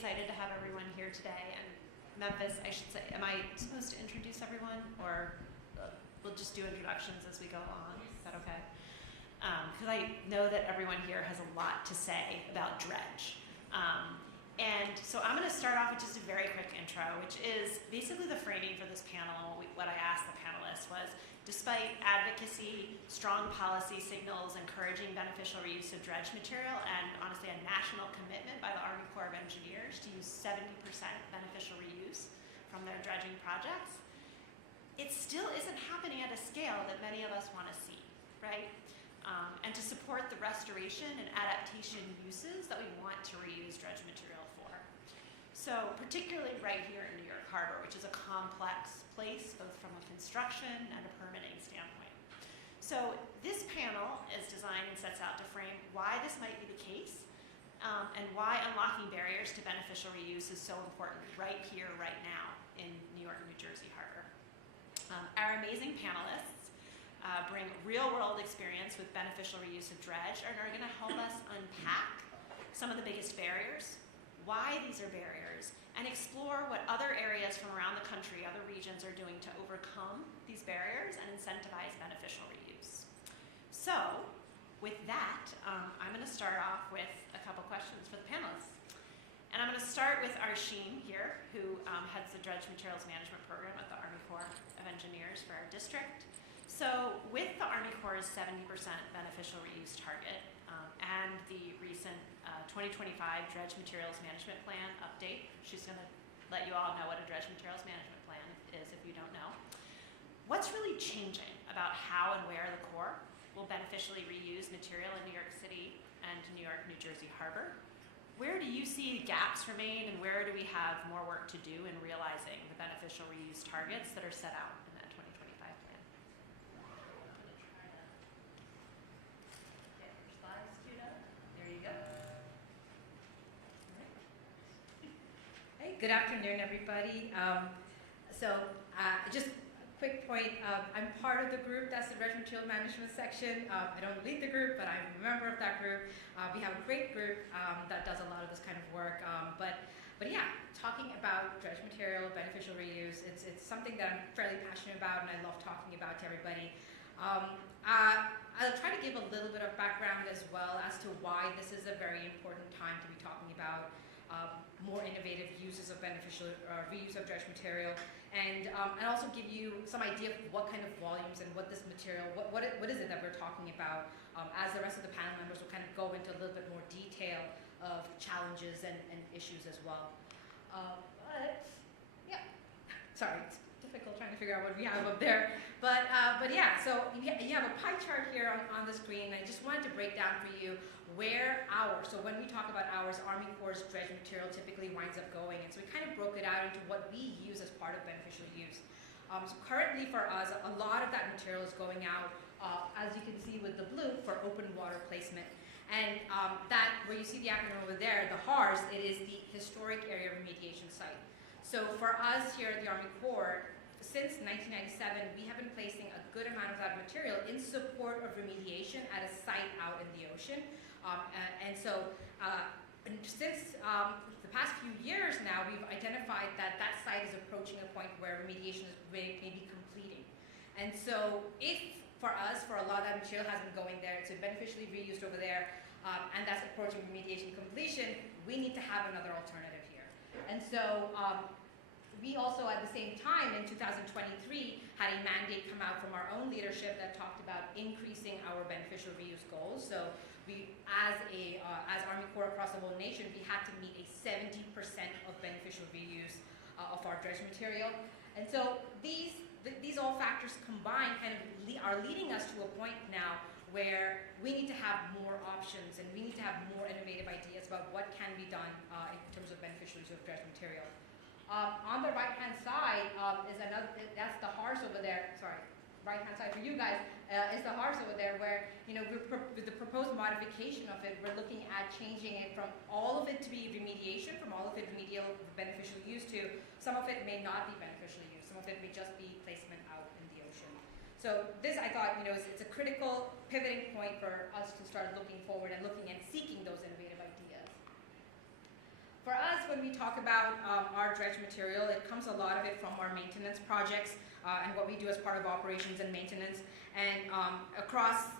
excited to have everyone here today. And Memphis, I should say, am I supposed to introduce everyone, or we'll just do introductions as we go along? Is that okay? Because I know that everyone here has a lot to say about dredge. And so I'm going to start off with just a very quick intro, which is basically the framing for this panel. What I asked the panelists was, despite advocacy, strong policy signals encouraging beneficial reuse of dredge material, and honestly a national commitment by the Army Corps of Engineers to use 70% beneficial reuse from their dredging projects, it still isn't happening at a scale that many of us want to see, right? And to support the restoration and adaptation uses that we want to reuse dredge material for. So particularly right here in New York Harbor, which is a complex place, both from a construction and a permitting standpoint. So this panel is designed and sets out to frame why this might be the case, and why unlocking barriers to beneficial reuse is so important right here, right now in New York and New Jersey Harbor. Our amazing panelists bring real-world experience with beneficial reuse of dredge and are going to help us unpack some of the biggest barriers, why these are barriers, and explore what other areas from around the country, other regions, are doing to overcome these barriers and incentivize beneficial reuse. So, with that, I'm going to start off with a couple questions for the panelists. And I'm going to start with Arsheen here, who heads the Dredge Materials Management Program at the Army Corps of Engineers for our district. So with the Army Corps' 70% beneficial reuse target and the recent 2025 Dredge Materials Management Plan update, she's going to let you all know what a Dredge Materials Management Plan is if you don't know. What's really changing about how and where the Corps will beneficially reuse material in New York City and New York, New Jersey Harbor? Where do you see gaps remain, and where do we have more work to do in realizing the beneficial reuse targets that are set out in that 2025 plan? Get your slides queued up. There you go. Hey, good afternoon, everybody. Just a quick point. I'm part of the group that's the Dredge Material Management section. I don't lead the group, but I'm a member of that group. We have a great group that does a lot of this kind of work. But yeah, talking about dredge material, beneficial reuse, it's something that I'm fairly passionate about and I love talking about to everybody. I'll try to give a little bit of background as well as to why this is a very important time to be talking about more innovative uses of beneficial reuse of dredge material, and also give you some idea of what kind of volumes and what this material, what is it that we're talking about, as the rest of the panel members will kind of go into a little bit more detail of challenges and issues as well. Yeah, sorry, it's difficult trying to figure out what we have up there. But yeah, so you have a pie chart here on the screen. I just wanted to break down for you where so when we talk about ours, Army Corps' dredge material typically winds up going. And so we kind of broke it out into what we use as part of beneficial use. So currently for us, a lot of that material is going out, as you can see with the blue, for open water placement. And that, where you see the acronym over there, the HARS, it is the Historic Area Remediation Site. So for us here at the Army Corps, since 1997, we have been placing a good amount of that material in support of remediation at a site out in the ocean. Since the past few years now, we've identified that site is approaching a point where remediation may be completing. And so if, for us, for a lot of that material has been going there, it's been beneficially reused over there, and that's approaching remediation completion, we need to have another alternative here. And so we also, at the same time, in 2023, had a mandate come out from our own leadership that talked about increasing our beneficial reuse goals. So we, as Army Corps across the whole nation, we had to meet a 70% of beneficial reuse of our dredge material. And so these all factors combined kind of are leading us to a point now where we need to have more options and we need to have more innovative ideas about what can be done in terms of beneficial use of dredge material. On the right-hand side is that's the HARS over there, sorry, right-hand side for you guys, is the HARS over there where, with the proposed modification of it, we're looking at changing it from all of it to be remediation, from all of it remedial beneficial use to some of it may not be beneficial use, some of it may just be placement out in the ocean. So this, I thought, it's a critical pivoting point for us to start looking forward and looking and seeking those innovative ideas. For us, when we talk about our dredge material, it comes a lot of it from our maintenance projects and what we do as part of operations and maintenance. And across,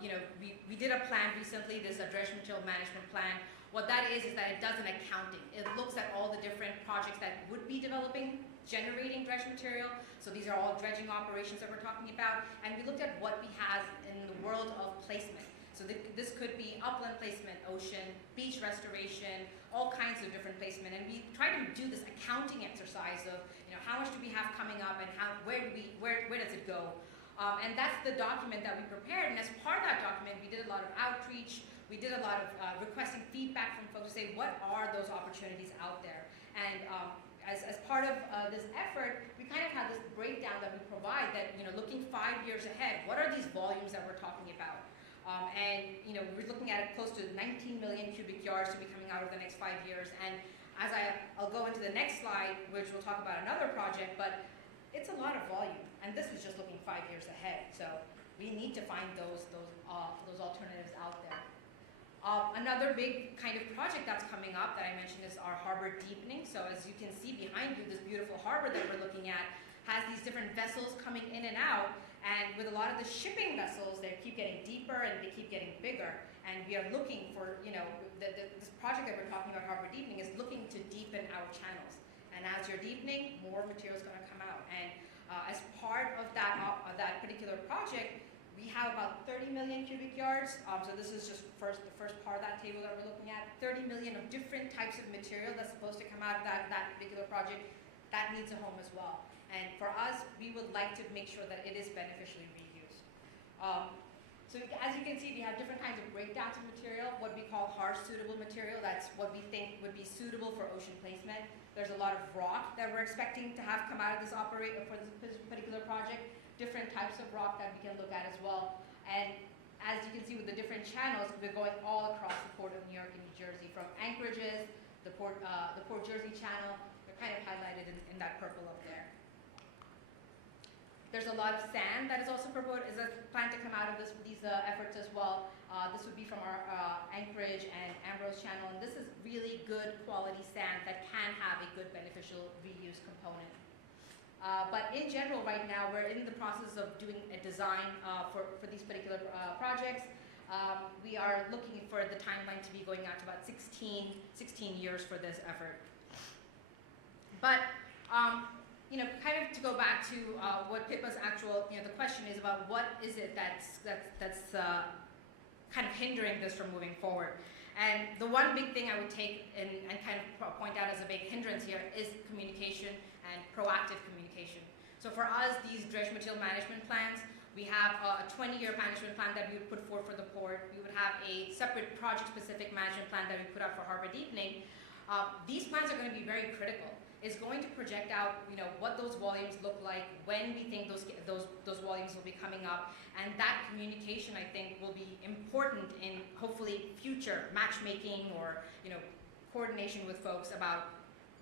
we did a plan recently. There's a dredge material management plan. What that is that it does an accounting. It looks at all the different projects that would be generating dredge material. So these are all dredging operations that we're talking about. And we looked at what we have in the world of placement. So this could be upland placement, ocean, beach restoration, all kinds of different placement. And we try to do this accounting exercise of, how much do we have coming up and where does it go? And that's the document that we prepared. And as part of that document, we did a lot of outreach. We did a lot of requesting feedback from folks to say, what are those opportunities out there? And as part of this effort, we kind of had this breakdown that we provide that, looking 5 years ahead, what are these volumes that we're talking about? We're looking at close to 19 million cubic yards to be coming out over the next 5 years. And as I'll go into the next slide, which we'll talk about another project, but it's a lot of volume. And this is just looking 5 years ahead. So we need to find those alternatives out there. Another big kind of project that's coming up that I mentioned is our harbor deepening. So as you can see behind you, this beautiful harbor that we're looking at has these different vessels coming in and out. And with a lot of the shipping vessels, they keep getting deeper and they keep getting bigger. And we are looking for, this project that we're talking about, harbor deepening, is looking to deepen our channels. And as you're deepening, more material is going to come out. And as part of that particular project, we have about 30 million cubic yards. So this is just the first part of that table that we're looking at. 30 million of different types of material that's supposed to come out of that particular project. That needs a home as well. And for us, we would like to make sure that it is beneficially reused. So as you can see, we have different kinds of breakdowns of material, what we call harsh suitable material. That's what we think would be suitable for ocean placement. There's a lot of rock that we're expecting to have come out of this for this particular project, different types of rock that we can look at as well. And as you can see with the different channels, we're going all across the Port of New York and New Jersey, from anchorages, the Port Jersey Channel. They're kind of highlighted in that purple up there. There's a lot of sand that is also planned to come out of these efforts as well. This would be from our Anchorage and Ambrose Channel, and this is really good quality sand that can have a good beneficial reuse component. But in general, right now, we're in the process of doing a design for these particular projects. We are looking for the timeline to be going out to about 16 years for this effort. But kind of to go back to what Pippa's actual, the question is about what is it that's kind of hindering this from moving forward. And the one big thing I would take and kind of point out as a big hindrance here is communication and proactive communication. So for us, these dredge material management plans, we have a 20-year management plan that we would put forward for the port. We would have a separate project-specific management plan that we put out for harbor deepening. These plans are going to be very critical. It's going to project out, what those volumes look like, when we think those volumes will be coming up, and that communication, I think, will be important in hopefully future matchmaking or, coordination with folks about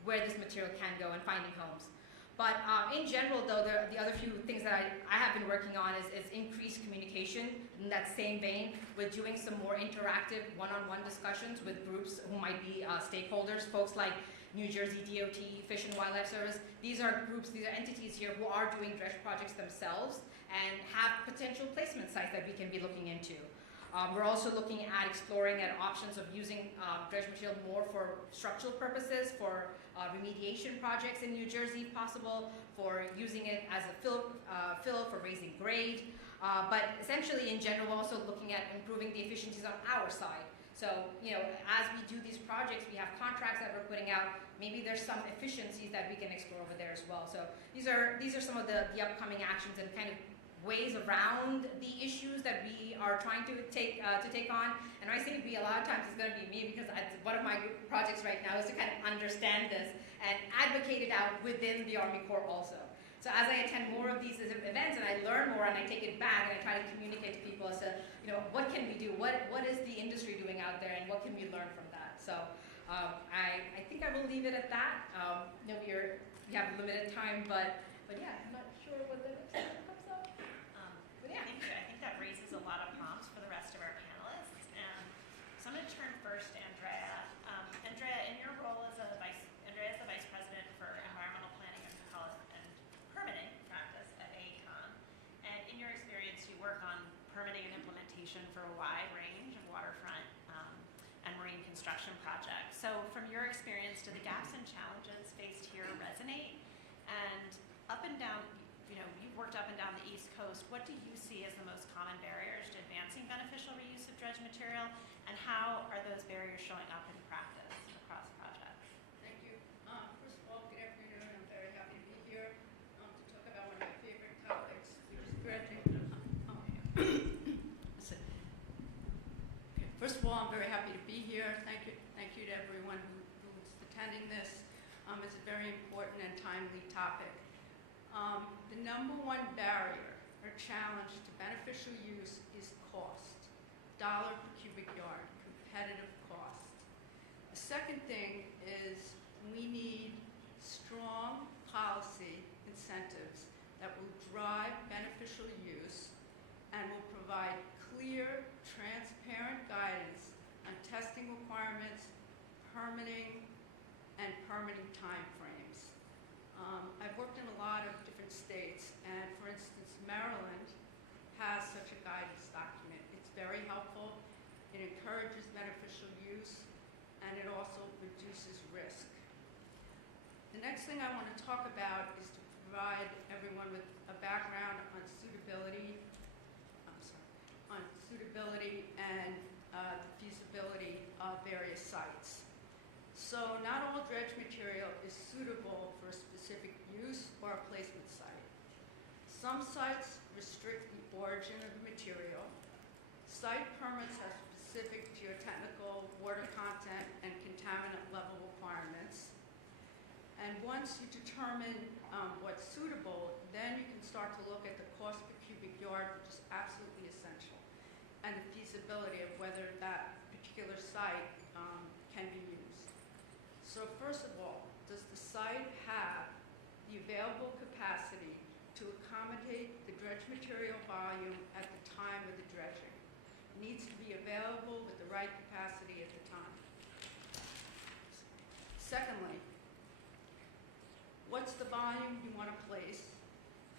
where this material can go and finding homes. But in general, though, the other few things that I have been working on is increased communication in that same vein, with doing some more interactive one-on-one discussions with groups who might be stakeholders, folks like New Jersey DOT, Fish and Wildlife Service. These are groups, these are entities here who are doing dredge projects themselves and have potential placement sites that we can be looking into. We're also looking at exploring options of using dredge material more for structural purposes, for remediation projects in New Jersey if possible, for using it as a fill for raising grade. But essentially, in general, we're also looking at improving the efficiencies on our side. So, as we do these projects, we have contracts that we're putting out. Maybe there's some efficiencies that we can explore over there as well. So these are some of the upcoming actions and kind of ways around the issues that we are trying to take on. And I say we, a lot of times it's going to be me, because one of my projects right now is to kind of understand this and advocate it out within the Army Corps also. So as I attend more of these events and I learn more and I take it back and I try to communicate to people as to, what can we do? What is the industry doing out there, and what can we learn from that? So I think I will leave it at that. We have limited time, but yeah, I'm not sure what the next one comes up. But yeah. I think that raises a lot of prompts for the rest of our panelists. And so I'm going to turn first to Andrea. Andrea, in your role as a vice construction project. So from your experience, do the gaps and challenges faced here resonate? And up and down, you know, you've worked up and down the East Coast. What do you see as the most common barriers to advancing beneficial reuse of dredge material? And how are those barriers showing up in practice across projects? Thank you. First of all, good afternoon. I'm very happy to be here to talk about one of my favorite topics, which is dredging. First of all, I'm very happy to be here. Thank you to everyone who's attending this. It's a very important and timely topic. The number one barrier or challenge to beneficial use is cost. Dollar per cubic yard, competitive cost. The second thing is we need strong policy incentives that will drive beneficial use and will provide clear, transparent guidance on testing requirements, permitting, and permitting timeframes. I've worked in a lot of different states, and for instance, Maryland has such a guidance document. It's very helpful. It encourages beneficial use, and it also reduces risk. The next thing I want to talk about is to provide everyone with a background on suitability and the feasibility of various sites. So not all dredge material is suitable for a specific use or a placement site. Some sites restrict the origin of the material. Site permits have specific geotechnical, water content, and contaminant level requirements. And once you determine what's suitable, then you can start to look at the cost per cubic yard, which is absolutely essential, and the feasibility of whether that particular site can be used. So first of all, does the site have the available capacity to accommodate the dredge material volume at the time of the dredging? It needs to be available with the right capacity at the time. Secondly, what's the volume you want to place,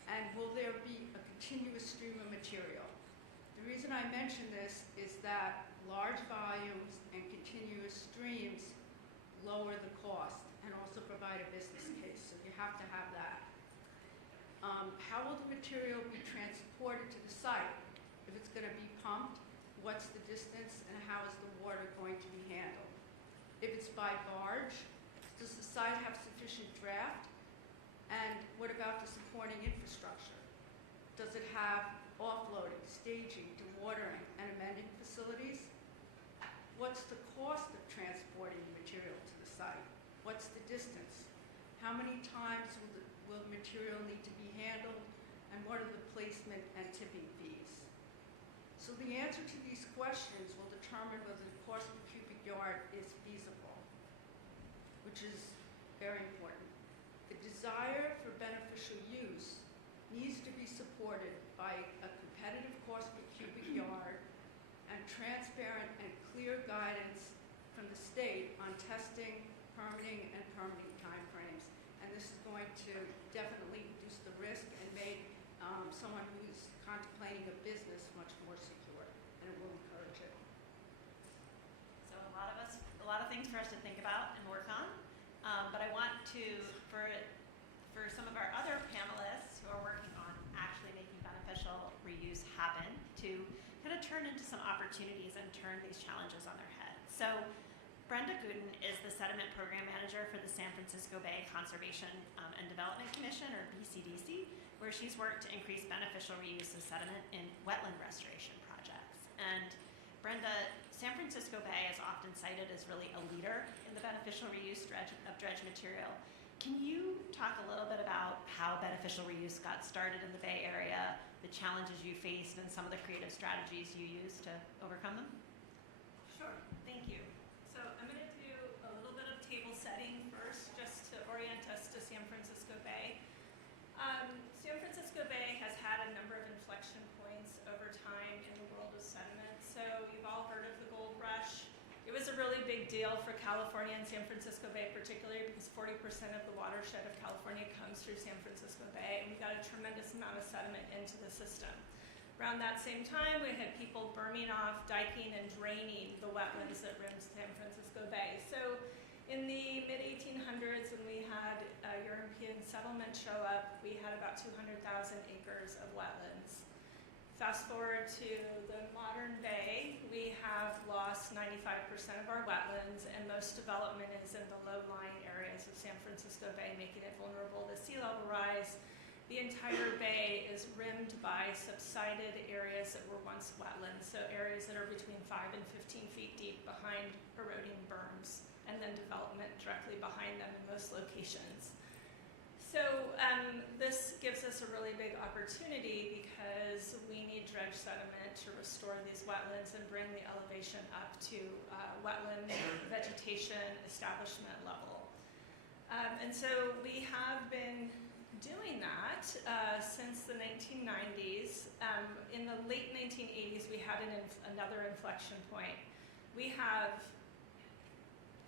and will there be a continuous stream of material? The reason I mention this is that large volumes and continuous streams lower the cost and also provide a business case, so you have to have that. How will the material be transported to the site? If it's going to be pumped, what's the distance and how is the water going to be handled? If it's by barge, does the site have sufficient draft? And what about the supporting infrastructure? Does it have offloading, staging, dewatering, and amending facilities? What's the cost of transporting the material to the site? What's the distance? How many times will the material need to be handled? And what are the placement and tipping fees? So the answer to these questions will determine whether the cost per cubic yard is feasible, which is very important. The desire for beneficial use needs to be supported by a competitive cost per cubic yard and transparent and clear guidance from the state on testing, permitting, and permitting timeframes. And this is going to definitely reduce the risk and make someone who's contemplating a business much more secure, and it will encourage it. So a lot of things for us to think about and work on. But I want to, for some of our other panelists who are working on actually making beneficial reuse happen, to kind of turn into some opportunities and turn these challenges on their head. So Brenda Goeden is the Sediment Program Manager for the San Francisco Bay Conservation and Development Commission, or BCDC, where she's worked to increase beneficial reuse of sediment in wetland restoration projects. And Brenda, San Francisco Bay is often cited as really a leader in the beneficial reuse of dredge material. Can you talk a little bit about how beneficial reuse got started in the Bay Area, the challenges you faced, and some of the creative strategies you used to overcome them? Sure, thank you. So I'm going to do a little bit of table setting first, just to orient us to San Francisco Bay. San Francisco Bay has had a number of inflection points over time in the world of sediment. So you've all heard of the gold rush. It was a really big deal for California and San Francisco Bay particularly, because 40% of the watershed of California comes through San Francisco Bay, and we got a tremendous amount of sediment into the system. Around that same time, we had people berming off, diking, and draining the wetlands that rim San Francisco Bay. So in the mid-1800s, when we had European settlement show up, we had about 200,000 acres of wetlands. Fast forward to the modern day, we have lost 95% of our wetlands, and most development is in the low-lying areas of San Francisco Bay, making it vulnerable to sea level rise. The entire bay is rimmed by subsided areas that were once wetlands, so areas that are between 5 and 15 feet deep behind eroding berms, and then development directly behind them in most locations. So this gives us a really big opportunity because we need dredge sediment to restore these wetlands and bring the elevation up to wetland vegetation establishment level. And so we have been doing that since the 1990s. In the late 1980s, we had another inflection point. We have,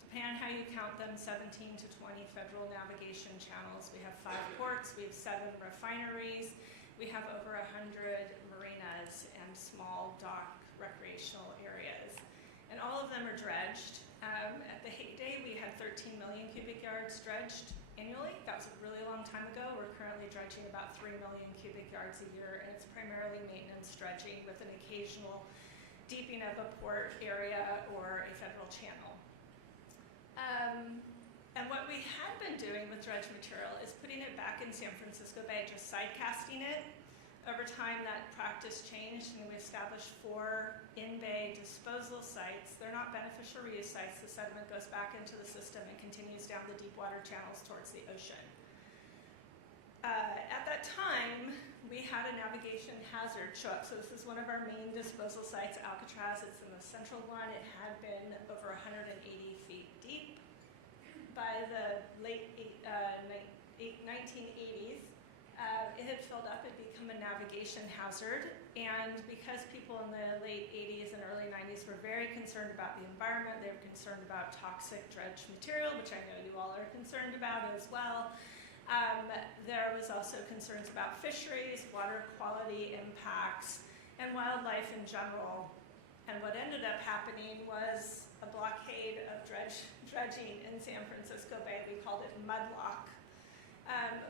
depending on how you count them, 17 to 20 federal navigation channels. We have 5 ports, we have 7 refineries, we have over 100 marinas and small dock recreational areas. And all of them are dredged. At the heyday, we had 13 million cubic yards dredged annually. That was a really long time ago. We're currently dredging about 3 million cubic yards a year, and it's primarily maintenance dredging with an occasional deeping of a port area or a federal channel. And what we had been doing with dredge material is putting it back in San Francisco Bay, just side casting it. Over time, that practice changed, and we established 4 in-bay disposal sites. They're not beneficial reuse sites. The sediment goes back into the system and continues down the deep water channels towards the ocean. At that time, we had a navigation hazard show up. So this is one of our main disposal sites, Alcatraz. It's in the central one. It had been over 180 feet deep. By the late 1980s, it had filled up, it had become a navigation hazard, and because people in the late 80s and early 90s were very concerned about the environment, they were concerned about toxic dredge material, which I know you all are concerned about as well. There was also concerns about fisheries, water quality impacts, and wildlife in general. And what ended up happening was a blockade of dredging in San Francisco Bay. We called it mudlock.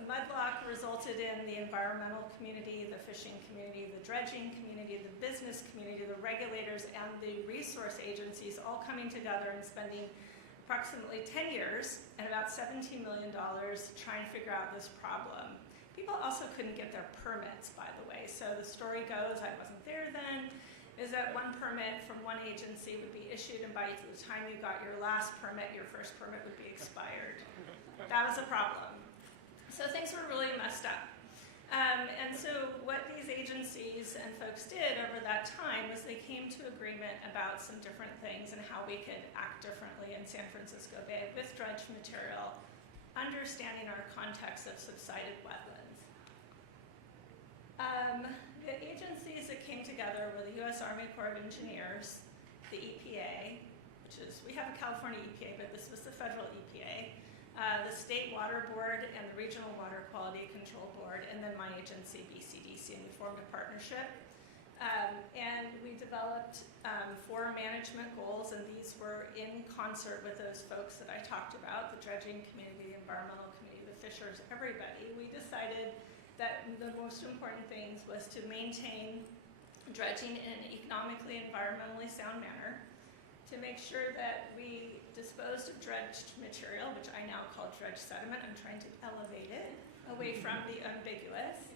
Mudlock resulted in the environmental community, the fishing community, the dredging community, the business community, the regulators, and the resource agencies all coming together and spending approximately 10 years and about $17 million trying to figure out this problem. People also couldn't get their permits, by the way. So the story goes, I wasn't there then, is that one permit from one agency would be issued, and by the time you got your last permit, your first permit would be expired. That was a problem. So things were really messed up. And so what these agencies and folks did over that time was they came to agreement about some different things and how we could act differently in San Francisco Bay with dredge material, understanding our context of subsided wetlands. The agencies that came together were the U.S. Army Corps of Engineers, the EPA, which is, we have a California EPA, but this was the federal EPA, the State Water Board and the Regional Water Quality Control Board, and then my agency, BCDC, and we formed a partnership. And we developed 4 management goals, and these were in concert with those folks that I talked about, the dredging community, the environmental community, the fishers, everybody. We decided that the most important things was to maintain dredging in an economically, environmentally sound manner, to make sure that we disposed of dredged material, which I now call dredged sediment. I'm trying to elevate it away from the ambiguous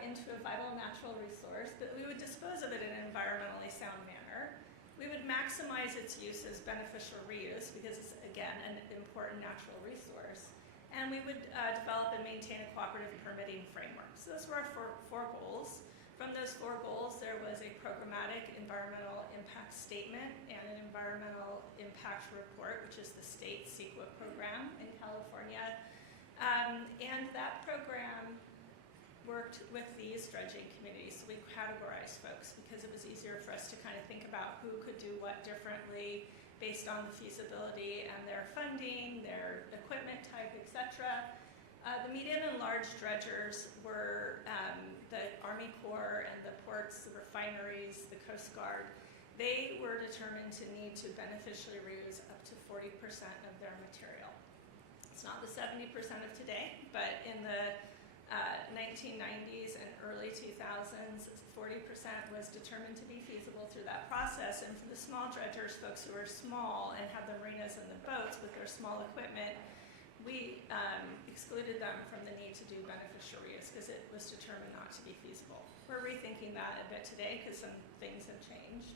into a vital natural resource, but we would dispose of it in an environmentally sound manner. We would maximize its use as beneficial reuse because it's, again, an important natural resource. And we would develop and maintain a cooperative permitting framework. So those were our four goals. From those 4 goals, there was a programmatic environmental impact statement and an environmental impact report, which is the state CEQA program in California. And that program worked with these dredging communities. So we categorized folks because it was easier for us to kind of think about who could do what differently based on the feasibility and their funding, their equipment type, et cetera. The medium and large dredgers were the Army Corps and the ports, the refineries, the Coast Guard. They were determined to need to beneficially reuse up to 40% of their material. It's not the 70% of today, but in the 1990s and early 2000s, 40% was determined to be feasible through that process. And for the small dredgers, folks who are small and have the marinas and the boats with their small equipment, we excluded them from the need to do beneficial reuse because it was determined not to be feasible. We're rethinking that a bit today because some things have changed.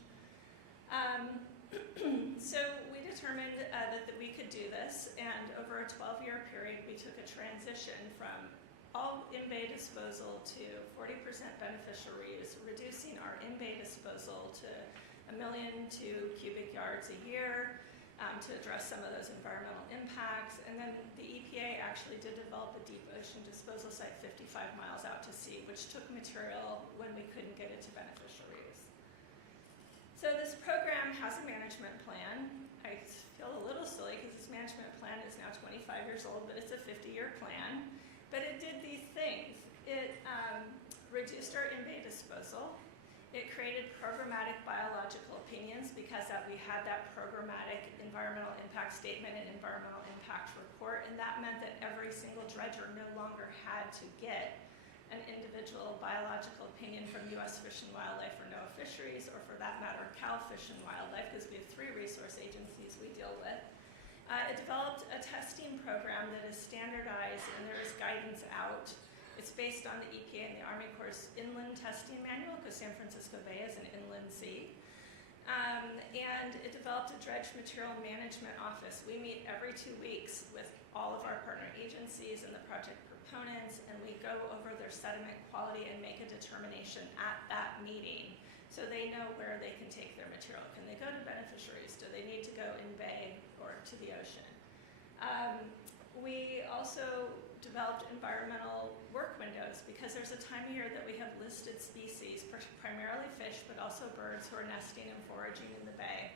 So we determined that we could do this, and over a 12-year period, we took a transition from all in-bay disposal to 40% beneficial reuse, reducing our in-bay disposal to 1 million cubic yards a year to address some of those environmental impacts. And then the EPA actually did develop a deep ocean disposal site 55 miles out to sea, which took material when we couldn't get it to beneficial reuse. So this program has a management plan. I feel a little silly because this management plan is now 25 years old, but it's a 50-year plan. But it did these things. It reduced our in-bay disposal. It created programmatic biological opinions because we had that programmatic environmental impact statement and environmental impact report, and that meant that every single dredger no longer had to get an individual biological opinion from U.S. Fish and Wildlife or NOAA Fisheries, or for that matter, Cal Fish and Wildlife, because we have 3 resource agencies we deal with. It developed a testing program that is standardized, and there is guidance out. It's based on the EPA and the Army Corps' inland testing manual, because San Francisco Bay is an inland sea. And it developed a dredge material management office. We meet every 2 weeks with all of our partner agencies and the project proponents, and we go over their sediment quality and make a determination at that meeting so they know where they can take their material. Can they go to beneficiaries? Do they need to go in bay or to the ocean? We also developed environmental work windows because there's a time of year that we have listed species, primarily fish, but also birds who are nesting and foraging in the bay.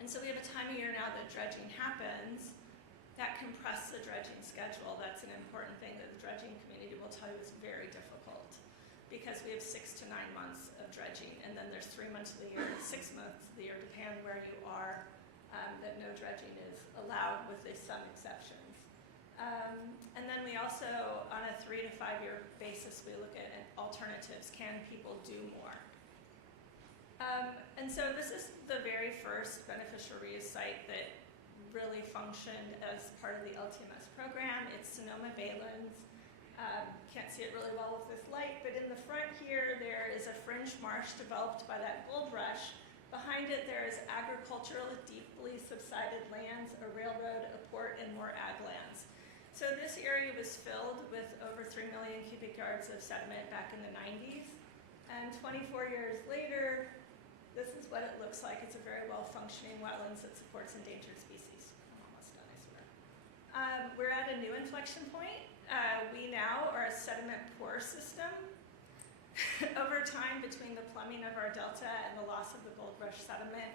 And so we have a time of year now that dredging happens that compress the dredging schedule. That's an important thing that the dredging community will tell you is very difficult because we have 6 to 9 months of dredging, and then there's 3 months of the year and 6 months of the year, depending where you are, that no dredging is allowed with some exceptions. And then we also, on a 3 to 5 year basis, we look at alternatives. Can people do more? And so this is the very first beneficial reuse site that really functioned as part of the LTMS program. It's Sonoma Baylands. Can't see it really well with this light, but in the front here, there is a fringe marsh developed by that gold rush. Behind it, there is agricultural, deeply subsided lands, a railroad, a port, and more ag lands. So this area was filled with over 3 million cubic yards of sediment back in the 90s. And 24 years later, this is what it looks like. It's a very well-functioning wetlands that supports endangered species. I'm almost done, I swear. We're at a new inflection point. We now are a sediment pore system. Over time, between the plumbing of our delta and the loss of the gold rush sediment,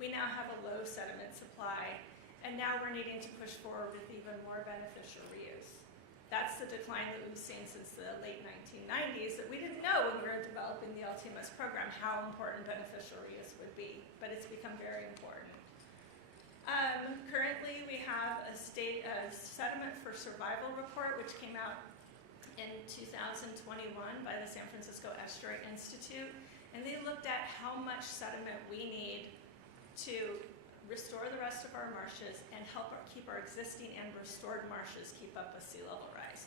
we now have a low sediment supply. And now we're needing to push forward with even more beneficial reuse. That's the decline that we've seen since the late 1990s that we didn't know when we were developing the LTMS program how important beneficial reuse would be, but it's become very important. Currently, we have a sediment for survival report, which came out in 2021 by the San Francisco Estuary Institute, and they looked at how much sediment we need to restore the rest of our marshes and help keep our existing and restored marshes keep up with sea level rise.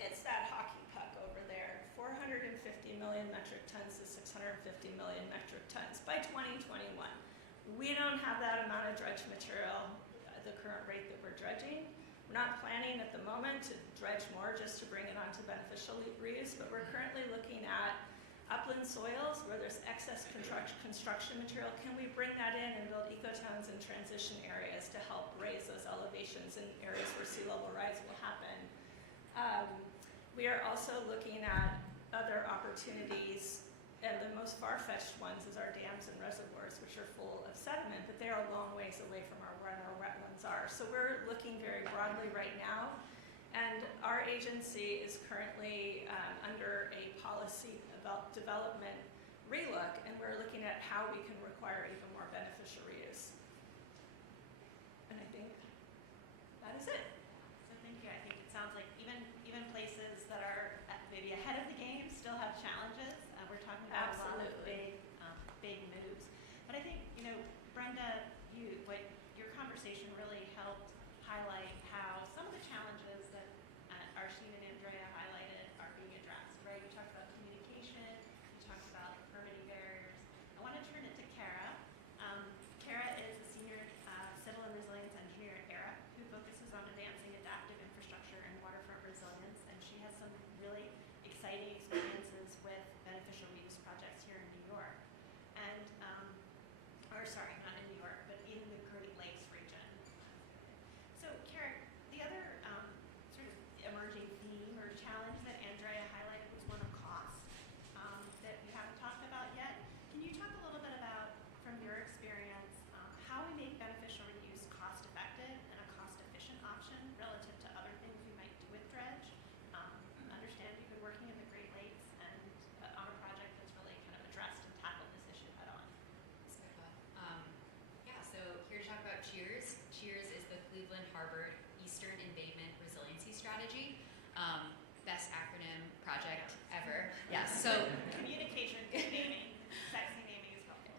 It's that hockey puck over there, 450 million metric tons to 650 million metric tons by 2021. We don't have that amount of dredge material at the current rate that we're dredging. We're not planning at the moment to dredge more just to bring it onto beneficial reuse, but we're currently looking at upland soils where there's excess construction material. Can we bring that in and build ecotones and transition areas to help raise those elevations in areas where sea level rise will happen? We are also looking at other opportunities, and the most far-fetched ones is our dams and reservoirs, which are full of sediment, but they're a long ways away from where our wetlands are. So we're looking very broadly right now And our agency is currently under a policy development relook, and we're looking at how we can require even more beneficial reuse. And I think that is it. So thank you. I think it sounds like even places that are maybe ahead of the game still have challenges. We're talking about a lot of big moves. But I think, Brenda, your conversation really helped highlight how some of the challenges that Arsheen and Andrea highlighted are being addressed, right? You talked about communication, you talked about permitting barriers. I want to turn it to Kara. Kara is a senior civil and resilience engineer at Arup who focuses on advancing adaptive infrastructure and waterfront resilience, and she has some really exciting experiences with beneficial reuse projects here in New York. And, not in New York, but in the Great Lakes region. So, Kara, the other sort of emerging theme or challenge that Andrea highlighted was one of cost that we haven't talked about yet. Can you talk a little bit about, from your experience, how we make beneficial reuse cost-effective and a cost-efficient option relative to other things we might do with dredge? Understand you've been working in the Great Lakes and on a project that's really kind of addressed and tackled this issue head on. Thanks, Pippa. So here to talk about CHEERS. CHEERS is the Cleveland Harbor Eastern Embayment Resiliency Strategy. Best acronym project ever. Yes, so Communication, good naming, sexy naming is helpful.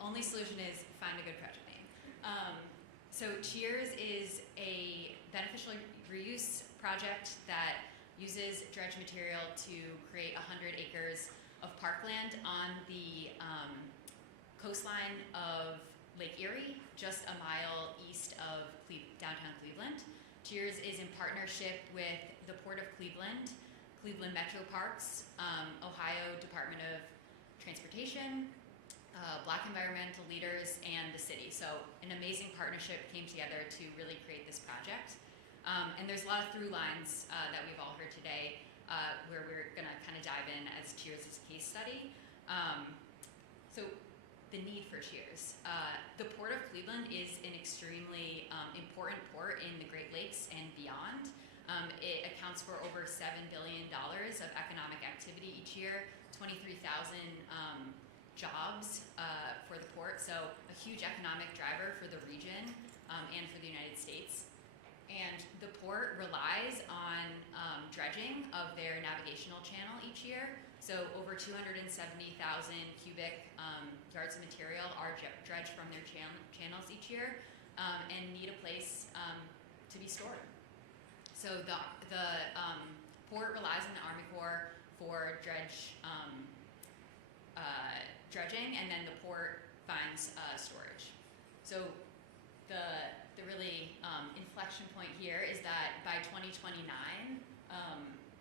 only solution is find a good project name. So CHEERS is a beneficial reuse project that uses dredge material to create 100 acres of parkland on the coastline of Lake Erie, just a mile east of downtown Cleveland. CHEERS is in partnership with the Port of Cleveland, Cleveland Metro Parks, Ohio Department of Transportation, Black environmental leaders, and the city. So an amazing partnership came together to really create this project. And there's a lot of through lines that we've all heard today where we're going to kind of dive in as CHEERS' case study. So the need for CHEERS. The Port of Cleveland is an extremely important port in the Great Lakes and beyond. It accounts for over $7 billion of economic activity each year, 23,000 jobs for the port, so a huge economic driver for the region and for the United States. And the port relies on dredging of their navigational channel each year. So over 270,000 cubic yards of material are dredged from their channels each year and need a place to be stored. So the port relies on the Army Corps for dredging, and then the port finds storage. So the really inflection point here is that by 2029,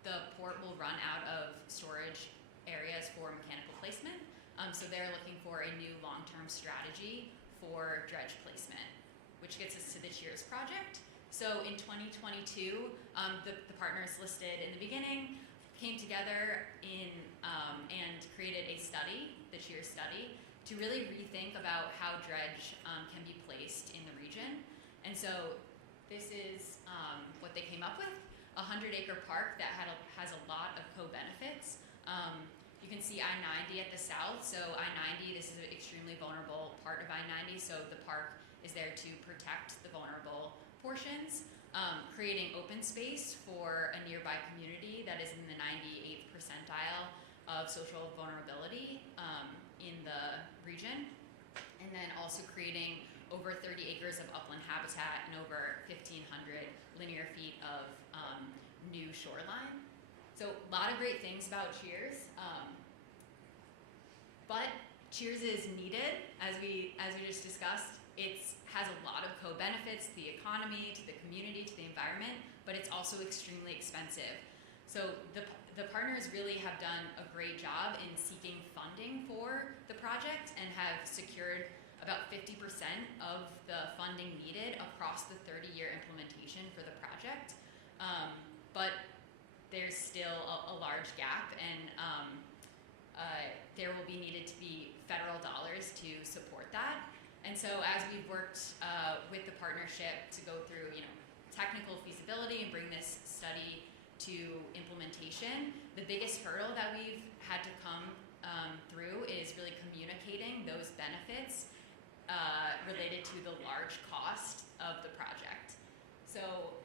the port will run out of storage areas for mechanical placement. So they're looking for a new long-term strategy for dredge placement, which gets us to the CHEERS project. So in 2022, the partners listed in the beginning came together and created a study, the CHEERS study, to really rethink about how dredge can be placed in the region. And so this is what they came up with, a 100-acre park that has a lot of co-benefits. You can see I-90 at the south. So I-90, this is an extremely vulnerable part of I-90. So the park is there to protect the vulnerable portions, creating open space for a nearby community that is in the 98th percentile of social vulnerability in the region. And then also creating over 30 acres of upland habitat and over 1,500 linear feet of new shoreline. So a lot of great things about CHEERS, but CHEERS is needed, as we just discussed. It has a lot of co-benefits to the economy, to the community, to the environment, but it's also extremely expensive. So the partners really have done a great job in seeking funding for the project and have secured about 50% of the funding needed across the 30-year implementation for the project. But there's still a large gap, and there will be needed to be federal dollars to support that. And so as we've worked with the partnership to go through, technical feasibility and bring this study to implementation, the biggest hurdle that we've had to come through is really communicating those benefits related to the large cost of the project. So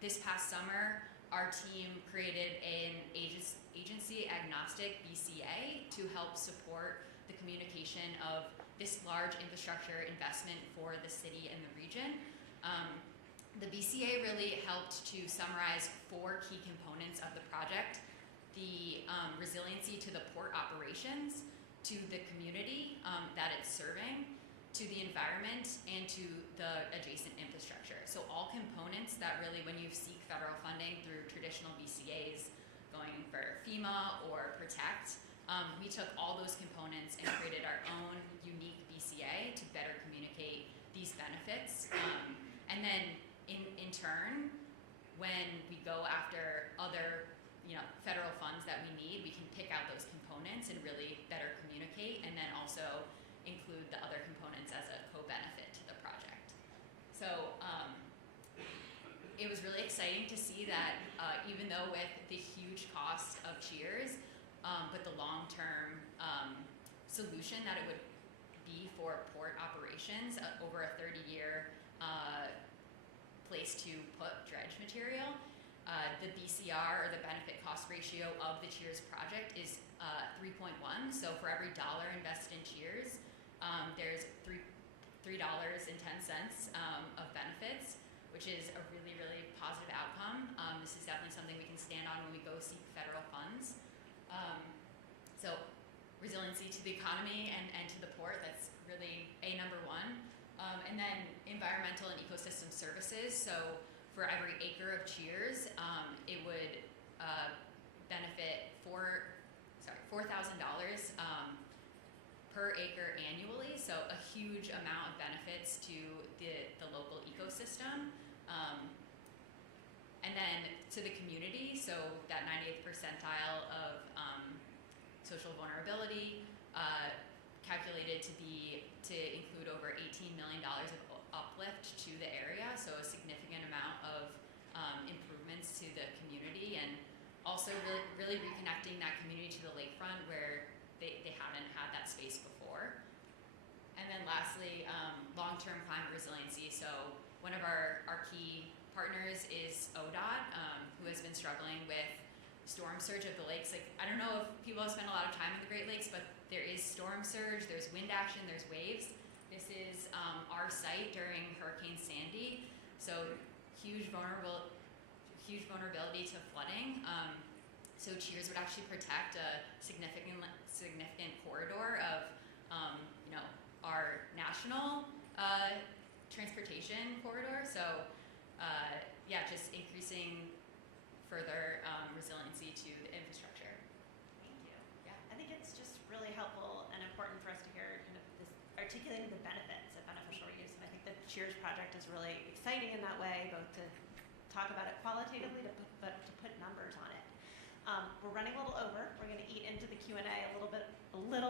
this past summer, our team created an agency agnostic BCA to help support the communication of this large infrastructure investment for the city and the region. The BCA really helped to summarize 4 key components of the project: the resiliency to the port operations, to the community that it's serving, to the environment, and to the adjacent infrastructure. So all components that really, when you seek federal funding through traditional BCAs, going for FEMA or PROTECT, we took all those components and created our own unique BCA to better communicate these benefits. And then in turn, when we go after other federal funds that we need, we can pick out those components and really better communicate, and then also include the other components as a co-benefit to the project. So it was really exciting to see that even though with the huge cost of Cheers, but the long-term solution that it would be for port operations over a 30-year place to put dredge material, the BCR, or the benefit cost ratio of the Cheers project, is 3.1. So for every dollar invested in Cheers, there's $3.10 of benefits, which is a really, really positive outcome. This is definitely something we can stand on when we go seek federal funds. So resiliency to the economy and to the port, that's really number one. And then environmental and ecosystem services. So for every acre of Cheers, it would benefit $4,000 per acre annually. So a huge amount of benefits to the local ecosystem. And then to the community, so that 98th percentile of social vulnerability, calculated to include over $18 million of uplift to the area, so a significant amount of improvements to the community, and also really reconnecting that community to the lakefront where they haven't had that space before. And then lastly, long-term climate resiliency. So one of our key partners is ODOT, who has been struggling with storm surge of the lakes. Like, I don't know if people have spent a lot of time in the Great Lakes, but there is storm surge, there's wind action, there's waves. This is our site during Hurricane Sandy, so huge vulnerability to flooding. So Cheers would actually protect a significant corridor of our national transportation corridor. So just increasing further resiliency to the infrastructure. Thank you. Yeah. I think it's just really helpful and important for us to hear kind of this articulating the benefits of beneficial reuse. And I think the Cheers project is really exciting in that way, both to talk about it qualitatively, but to put numbers on it. We're running a little over. We're going to eat into the Q&A a little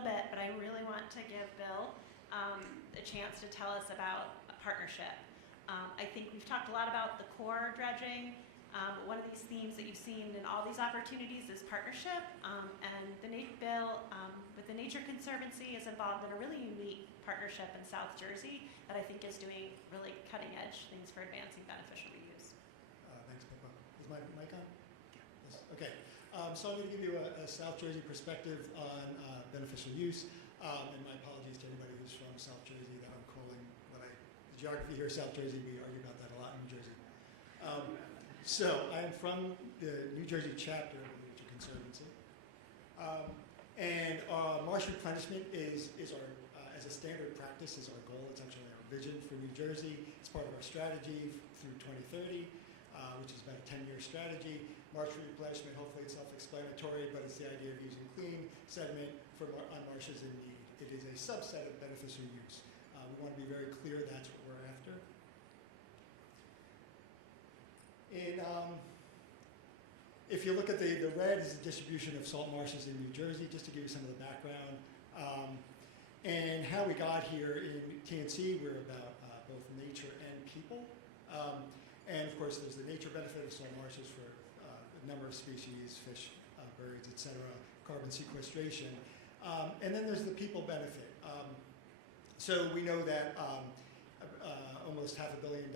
bit, but I really want to give Bill a chance to tell us about a partnership. I think we've talked a lot about the core dredging. One of these themes that you've seen in all these opportunities is partnership, and Bill with the Nature Conservancy is involved in a really unique partnership in South Jersey that I think is doing really cutting edge things for advancing beneficial reuse. Thanks, Pippa. Is my mic on? Yes. Okay. So I'm going to give you a South Jersey perspective on beneficial use, and my apologies to anybody who's from South Jersey that I'm calling. The geography here, South Jersey, we argue about that a lot in New Jersey. So I am from the New Jersey chapter of the Nature Conservancy, and marsh replenishment is our, as a standard practice, is our goal. It's actually our vision for New Jersey. It's part of our strategy through 2030, which is about a 10-year strategy. Marsh replenishment, hopefully it's self-explanatory, but it's the idea of using clean sediment on marshes in need. It is a subset of beneficial use. We want to be very clear that's what we're after. If you look at the red is the distribution of salt marshes in New Jersey, just to give you some of the background. And how we got here in TNC, we're about both nature and people. And of course, there's the nature benefit of salt marshes for number of species, fish, birds, etc., carbon sequestration. And then there's the people benefit. So we know that almost $500 million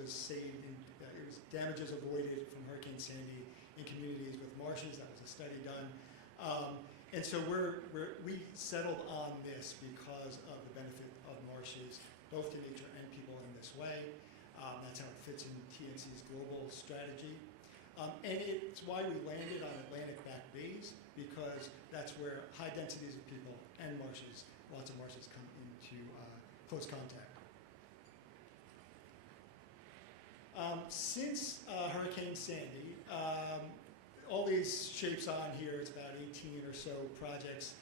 was saved, it was damages avoided from Hurricane Sandy in communities with marshes. That was a study done. And so we settled on this because of the benefit of marshes, both to nature and people in this way. That's how it fits in TNC's global strategy. And it's why we landed on Atlantic back bays, because that's where high densities of people and marshes, lots of marshes, come into close contact. Since Hurricane Sandy, all these shapes on here, it's about 18 or so projects,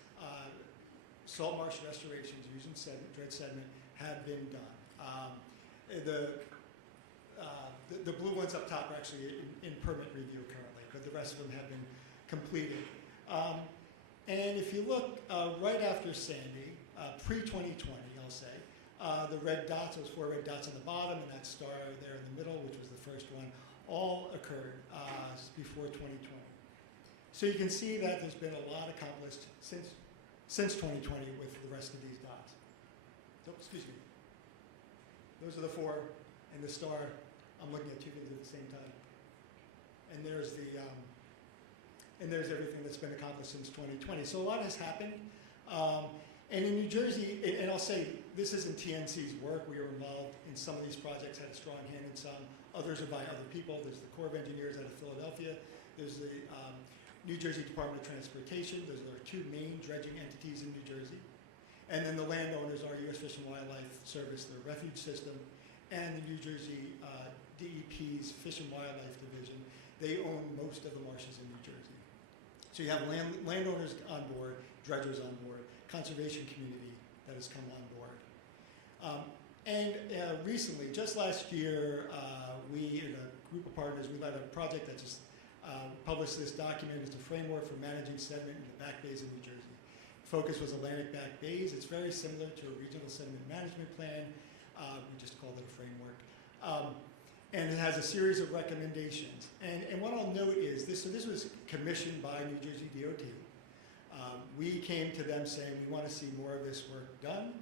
salt marsh restorations using dredged sediment have been done. The blue ones up top are actually in permit review currently, but the rest of them have been completed. And if you look right after Sandy, pre-2020, I'll say, the red dots, those 4 red dots on the bottom, and that star there in the middle, which was the first one, all occurred before 2020. So you can see that there's been a lot accomplished since 2020 with the rest of these dots. So, excuse me. Those are the 4, and the star. I'm looking at 2 things at the same time. And there's there's everything that's been accomplished since 2020. So a lot has happened. And in New Jersey, and I'll say this isn't TNC's work. We were involved in some of these projects, had a strong hand in some. Others are by other people. There's the Corps of Engineers out of Philadelphia. There's the New Jersey Department of Transportation. Those are 2 main dredging entities in New Jersey. And then the landowners are U.S. Fish and Wildlife Service, their refuge system, and the New Jersey DEP's Fish and Wildlife Division. They own most of the marshes in New Jersey. So you have landowners on board, dredgers on board, conservation community that has come on board. Recently, just last year, we, in a group of partners, we led a project that just published this document. It's a framework for managing sediment in the back bays of New Jersey. Focus was Atlantic back bays. It's very similar to a regional sediment management plan. We just called it a framework. And it has a series of recommendations. And what I'll note is this was commissioned by New Jersey DOT. We came to them saying we want to see more of this work done.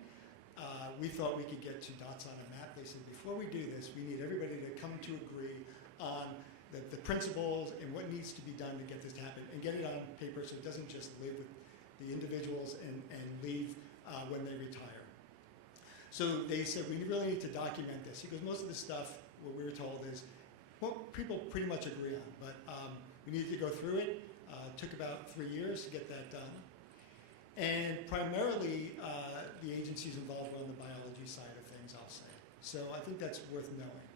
We thought we could get 2 dots on a map. They said, before we do this, we need everybody to come to agree on the principles and what needs to be done to get this to happen, and get it on paper so it doesn't just live with the individuals and leave when they retire. So they said, we really need to document this. He goes, most of the stuff, what we were told is, well, people pretty much agree on, but we needed to go through it. Took about 3 years to get that done. And primarily, the agencies involved were on the biology side of things, I'll say. So I think that's worth knowing.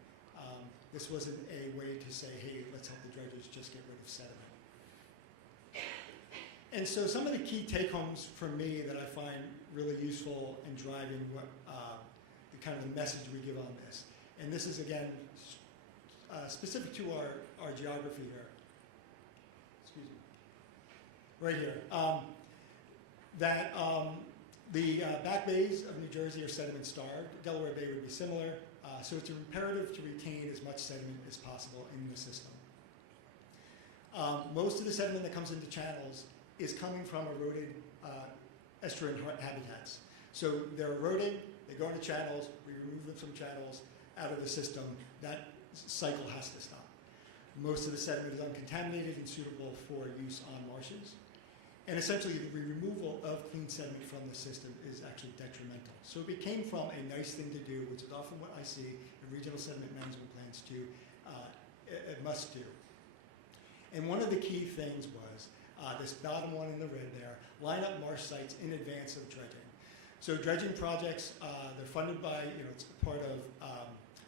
This wasn't a way to say, hey, let's help the dredgers just get rid of sediment. And so some of the key take-homes for me that I find really useful in driving what the kind of the message we give on this. And this is, again, specific to our geography here. Excuse me. Right here. The back bays of New Jersey are sediment starved. Delaware Bay would be similar. So it's imperative to retain as much sediment as possible in the system. Most of the sediment that comes into channels is coming from eroded estuarine habitats. So they're eroding, they go into channels, we remove them from channels out of the system. That cycle has to stop. Most of the sediment is uncontaminated and suitable for use on marshes. And essentially, the removal of clean sediment from the system is actually detrimental. So it became from a nice thing to do, which is often what I see in regional sediment management plans, to a must do. And one of the key things was this bottom one in the red there, line up marsh sites in advance of dredging. So dredging projects, they're funded by, it's part of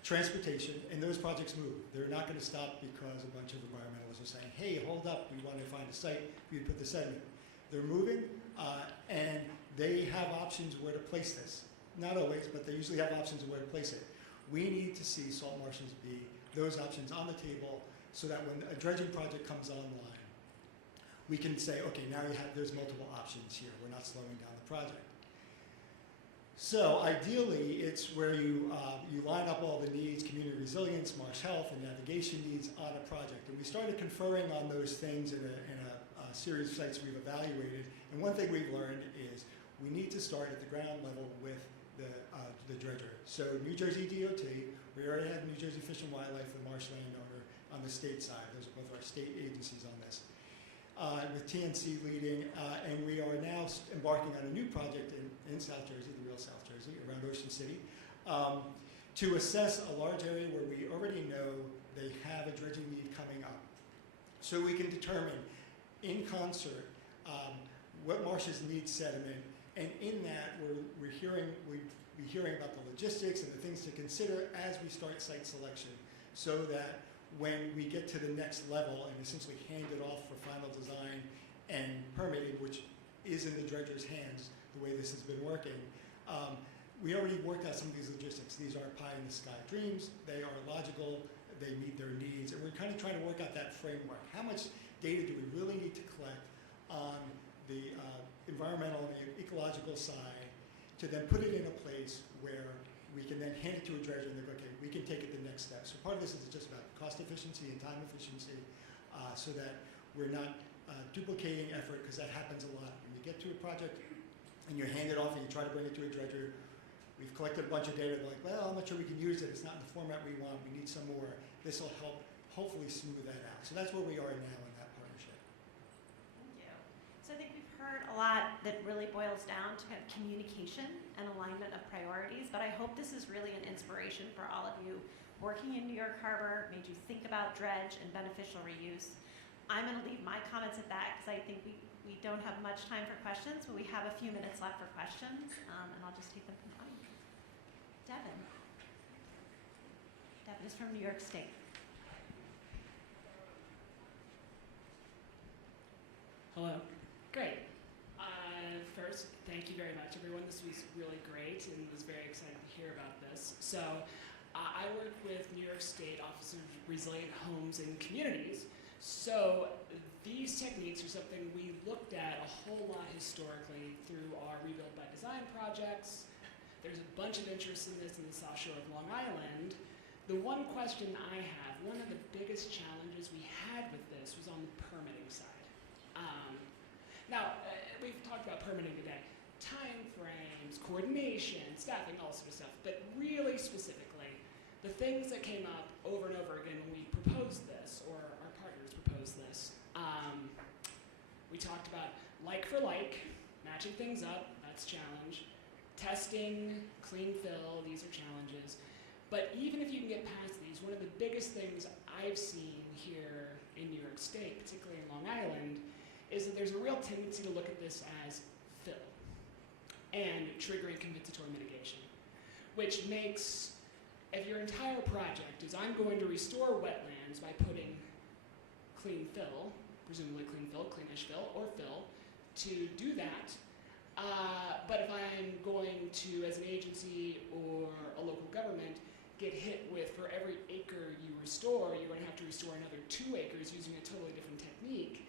transportation, and those projects move. They're not going to stop because a bunch of environmentalists are saying, hey, hold up, we want to find a site for you to put the sediment. They're moving, and they have options where to place this. Not always, but they usually have options of where to place it. We need to see salt marshes be those options on the table so that when a dredging project comes online, we can say, okay, now there's multiple options here. We're not slowing down the project. So ideally, it's where you line up all the needs, community resilience, marsh health, and navigation needs on a project. And we started conferring on those things in a series of sites we've evaluated. And one thing we've learned is we need to start at the ground level with the dredger. So New Jersey DOT, we already have New Jersey Fish and Wildlife, the marsh landowner, on the state side. Those are both our state agencies on this. With TNC leading, and we are now embarking on a new project in South Jersey, the real South Jersey, around Ocean City, to assess a large area where we already know they have a dredging need coming up. So we can determine in concert what marshes need sediment, and in that we're hearing about the logistics and the things to consider as we start site selection, so that when we get to the next level and essentially hand it off for final design and permitting, which is in the dredger's hands, the way this has been working, we already worked out some of these logistics. These aren't pie-in-the-sky dreams. They are logical. They meet their needs. And we're kind of trying to work out that framework. How much data do we really need to collect on the environmental and the ecological side to then put it in a place where we can then hand it to a dredger and they go, okay, we can take it the next step. So part of this is just about cost efficiency and time efficiency, so that we're not duplicating effort, because that happens a lot. When you get to a project and you hand it off and you try to bring it to a dredger, we've collected a bunch of data, they're like, well, I'm not sure we can use it, it's not in the format we want, we need some more. This will help hopefully smooth that out. So that's where we are now in that partnership. Thank you. So I think we've heard a lot that really boils down to kind of communication and alignment of priorities, but I hope this is really an inspiration for all of you working in New York Harbor, made you think about dredge and beneficial reuse. I'm going to leave my comments at that because I think we don't have much time for questions, but we have a few minutes left for questions, and I'll just take them from the audience. Devin. Devin is from New York State. Hello. Great. First, thank you very much, everyone. This was really great and was very excited to hear about this. So, I work with New York State Office of Resilient Homes and Communities. So, these techniques are something we looked at a whole lot historically through our Rebuild by Design projects. There's a bunch of interest in this in the South Shore of Long Island. The one question I have, one of the biggest challenges we had with this was on the permitting side. Now, we've talked about permitting today. Time frames, coordination, staffing, all sort of stuff. But really specifically, the things that came up over and over again when we proposed this, or our partners proposed this, we talked about like for like, matching things up, that's a challenge. Testing, clean fill, these are challenges. But even if you can get past these, one of the biggest things I've seen here in New York State, particularly in Long Island, is that there's a real tendency to look at this as fill and triggering compensatory mitigation, which makes, if your entire project is I'm going to restore wetlands by putting clean fill, presumably clean fill, cleanish fill, or fill, to do that, but if I'm going to, as an agency or a local government, get hit with, for every acre you restore, you're going to have to restore another 2 acres using a totally different technique,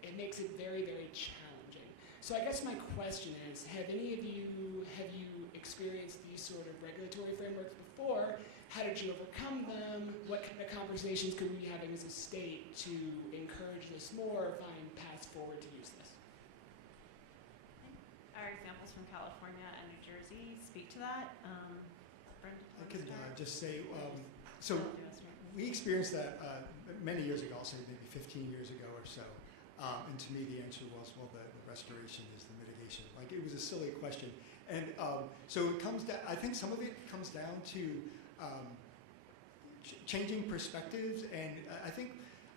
it makes it very, very challenging. So I guess my question is, have you experienced these sort of regulatory frameworks before? How did you overcome them? What kind of conversations could we be having as a state to encourage this more, find paths forward to use this? Our examples from California and New Jersey speak to that. Brenda, I could just say, so we experienced that many years ago, I'll say maybe 15 years ago or so. And to me, the answer was, well, the restoration is the mitigation. Like, it was a silly question. And so it comes down, I think some of it comes down to changing perspectives. And I think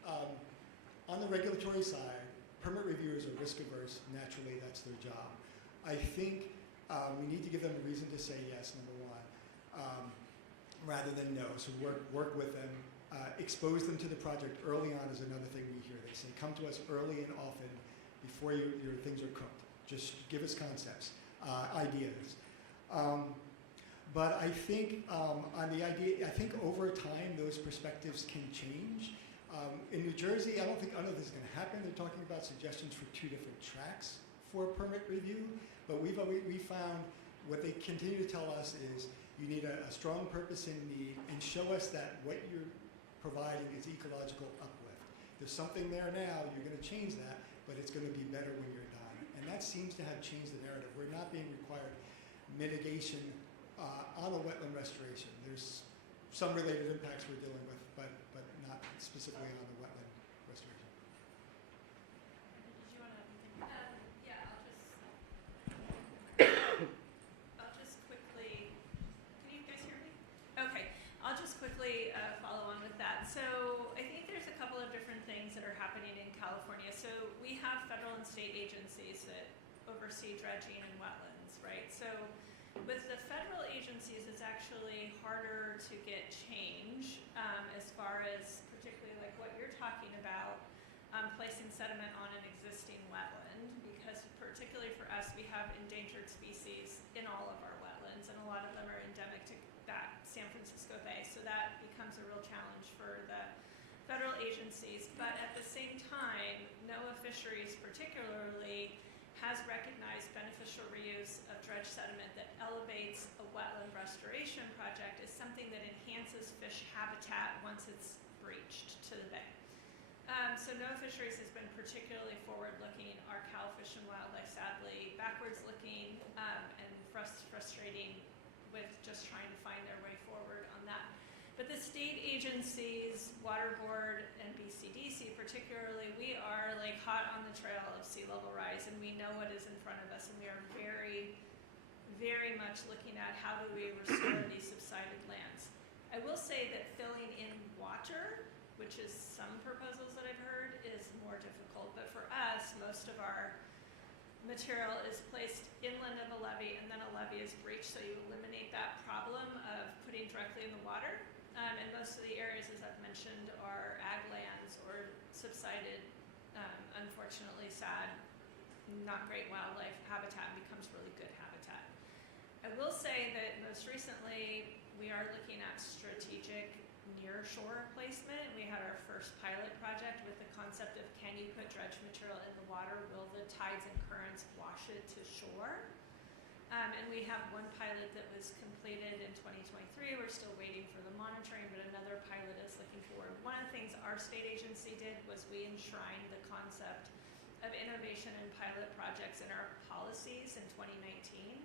on the regulatory side, permit reviewers are risk averse. Naturally, that's their job. I think we need to give them a reason to say yes, number one, rather than no. So work with them. Expose them to the project early on is another thing we hear. They say, come to us early and often before your things are cooked. Just give us concepts, ideas. But I think on the idea, I think over time those perspectives can change. In New Jersey, I don't know this is going to happen. They're talking about suggestions for 2 different tracks for permit review. But we found what they continue to tell us is you need a strong purpose and need, and show us that what you're providing is ecological uplift. There's something there now, you're going to change that, but it's going to be better when you're done. And that seems to have changed the narrative. We're not being required mitigation on a wetland restoration. There's some related impacts we're dealing with, but not specifically on the wetland restoration. Did you want to? Yeah, I'll just quickly, can you guys hear me? Okay, I'll just quickly follow on with that. So I think there's a couple of different things that are happening in California. So we have federal and state agencies that oversee dredging and wetlands, right? So with the federal agencies, it's actually harder to get change as far as particularly like what you're talking about, placing sediment on an existing wetland, because particularly for us, we have endangered species in all of our wetlands, and a lot of them are endemic to that San Francisco Bay. So that becomes a real challenge for the federal agencies. But at the same time, NOAA Fisheries particularly has recognized beneficial reuse of dredge sediment that elevates a wetland restoration project as something that enhances fish habitat once it's breached to the bay. So NOAA Fisheries has been particularly forward-looking. Our Cal Fish and Wildlife, sadly, backwards-looking and frustrating with just trying to find their way forward on that. But the state agencies, Water Board and BCDC particularly, we are like hot on the trail of sea level rise, and we know what is in front of us, and we are very, very much looking at how do we restore these subsided lands. I will say that filling in water, which is some proposals that I've heard, is more difficult. But for us, most of our material is placed inland of a levee, and then a levee is breached, so you eliminate that problem of putting directly in the water. And most of the areas, as I've mentioned, are ag lands or subsided, unfortunately sad, not great wildlife habitat, and becomes really good habitat. I will say that most recently, we are looking at strategic near-shore placement. We had our first pilot project with the concept of, can you put dredge material in the water? Will the tides and currents wash it to shore? And we have one pilot that was completed in 2023. We're still waiting for the monitoring, but another pilot is looking forward. One of the things our state agency did was we enshrined the concept of innovation and pilot projects in our policies in 2019,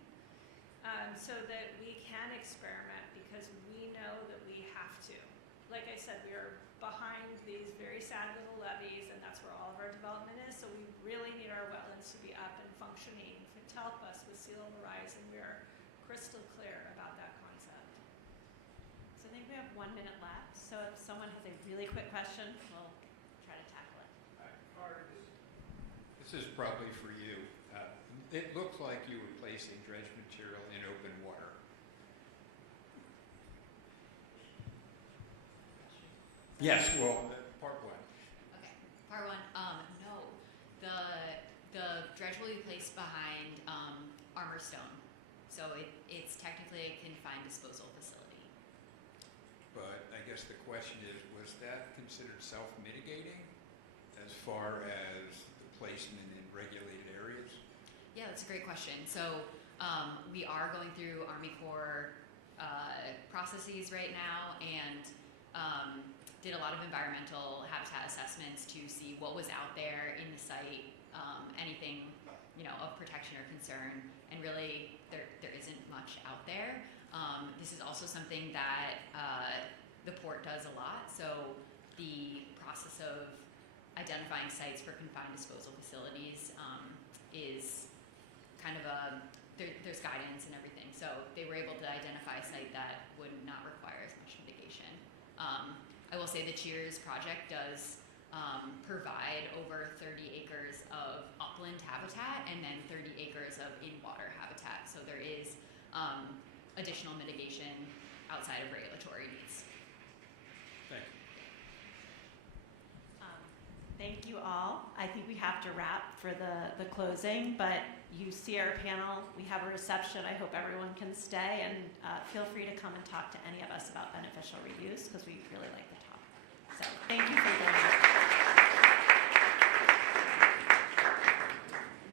so that we can experiment, because we know that we have to. Like I said, we are behind these very sad little levees, and that's where all of our development is, so we really need our wetlands to be up and functioning to help us with sea level rise, and we are crystal clear about that concept. So I think we have 1 minute left. So if someone has a really quick question, we'll try to tackle it. This is probably for you. It looks like you were placing dredge material in open water. Yes, well, part one. Okay, part one. No, the dredge will be placed behind armor stone, so it's technically a confined disposal facility. But I guess the question is, was that considered self-mitigating as far as the placement in regulated areas? Yeah, that's a great question. So we are going through Army Corps processes right now, and did a lot of environmental habitat assessments to see what was out there in the site, anything of protection or concern, and really there isn't much out there. This is also something that the port does a lot, so the process of identifying sites for confined disposal facilities is kind of there's guidance and everything, so they were able to identify a site that would not require as much mitigation. I will say the Cheers project does provide over 30 acres of upland habitat and then 30 acres of in-water habitat. So there is additional mitigation outside of regulatory needs. Thank you. Thank you all. I think we have to wrap for the closing, but you see our panel. We have a reception. I hope everyone can stay, and feel free to come and talk to any of us about beneficial reuse, because we really like the topic. So thank you for being here.